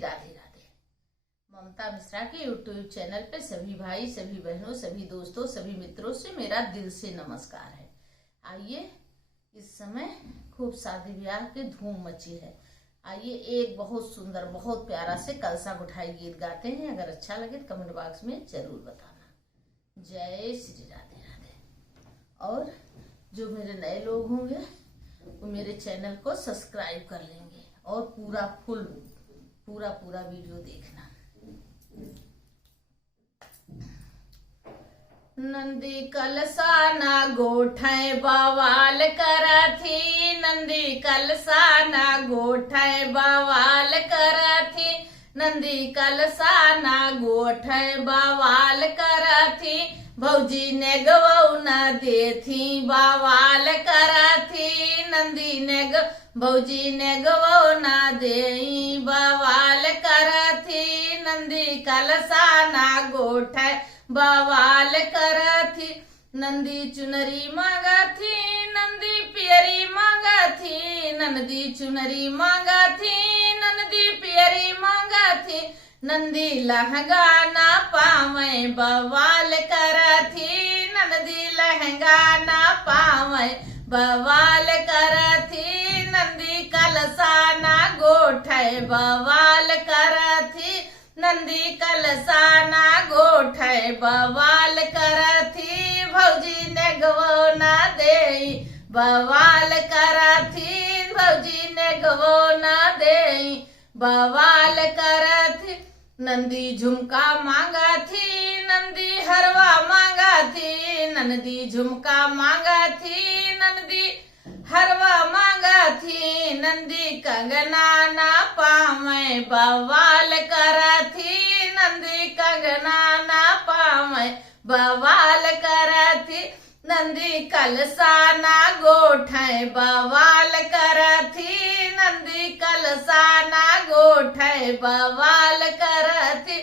राधे राधे। ममता मिश्रा के YouTube channel पे सभी भाई, सभी बहनों, सभी दोस्तों, सभी मित्रों से मेरा दिल से नमस्कार है। आइए, इस समय खूब शादी ब्याह की धूम मची है। आइए एक बहुत सुंदर, बहुत प्यारा से कलसा गुठाई गीत गाते हैं। अगर अच्छा लगे तो कमेंट बॉक्स में जरूर बताना। जय श्री राधे राधे। और जो मेरे नए लोग होंगे वो मेरे चैनल को सब्सक्राइब कर लेंगे और पूरा वीडियो देखना। नंदी कलसा ना गोठे बवाल करथी, नंदी कलसा ना गोठे बवाल करथी, नंदी कलसा ना गोठे बवाल करथी, भौजी ने गवौ न देथी बवाल करथी, नंदी ने भौजी ने गवौ न देई बवाल करथी, नंदी कलसा ना गोठे बवाल करथी, नंदी चुनरी मांगथी, नंदी पियरी मांगथी, नंदी चुनरी मांगथी, नंदी पियरी मांगथी, नंदी लहंगा ना पावे बवाल करथी, नंदी लहंगा ना पावे बवाल करथी, नंदी कलसा ना गोठे बवाल करथी, नंदी कलसा ना गोठे बवाल करथी, भौजी ने गवौ ना देई बवाल करथी, भौजी ने गवौ ना देई बवाल करथी, नंदी झुमका मांगथी, नंदी हरवा मांगथी, नंदी झुमका मांगथी, नंदी हरवा मांगथी, नंदी कंगना ना पावे बवाल करथी, नंदी कंगना ना पावे बवाल करथी, नंदी कलसा ना गोठे बवाल करथी, नंदी कलसा ना गोठे बवाल करथी,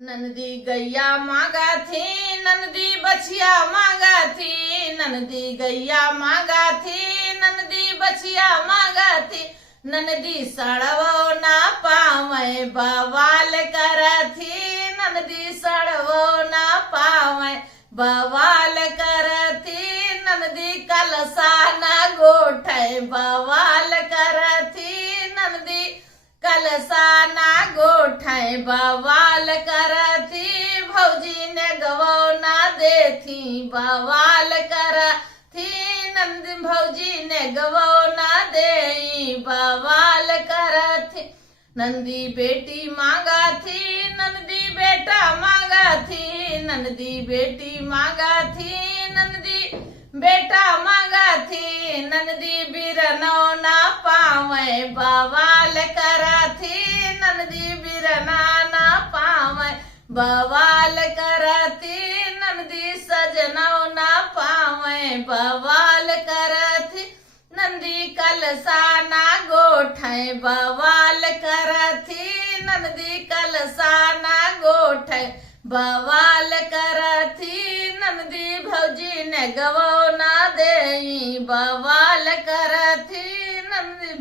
नंदी गैया मांगथी, नंदी बछिया मांगथी, नंदी गैया मांगथी, नंदी बछिया मांगथी, नंदी सड़वो ना पावे बवाल करथी, नंदी सड़वो ना पावे बवाल करथी, नंदी कलसा ना गोठे बवाल करथी, नंदी कलसा ना गोठे बवाल करथी, भौजी ने गवौ ना देथी बवाल करथी, नंदी भौजी ने गवौ ना देई बवाल करथी, नंदी बेटी मांगथी, नंदी बेटा मांगथी, नंदी बेटी मांगथी, नंदी बेटा मांगथी, नंदी बिरनौ ना पावे बवाल करथी, नंदी बिरना ना पावे बवाल करथी, नंदी सजनौ ना पावे बवाल करथी, नंदी कलसा ना गोठे बवाल करथी, नंदी कलसा ना गोठे बवाल करथी, नंदी भौजी ने गवौ ना देई बवाल करथी, नंदी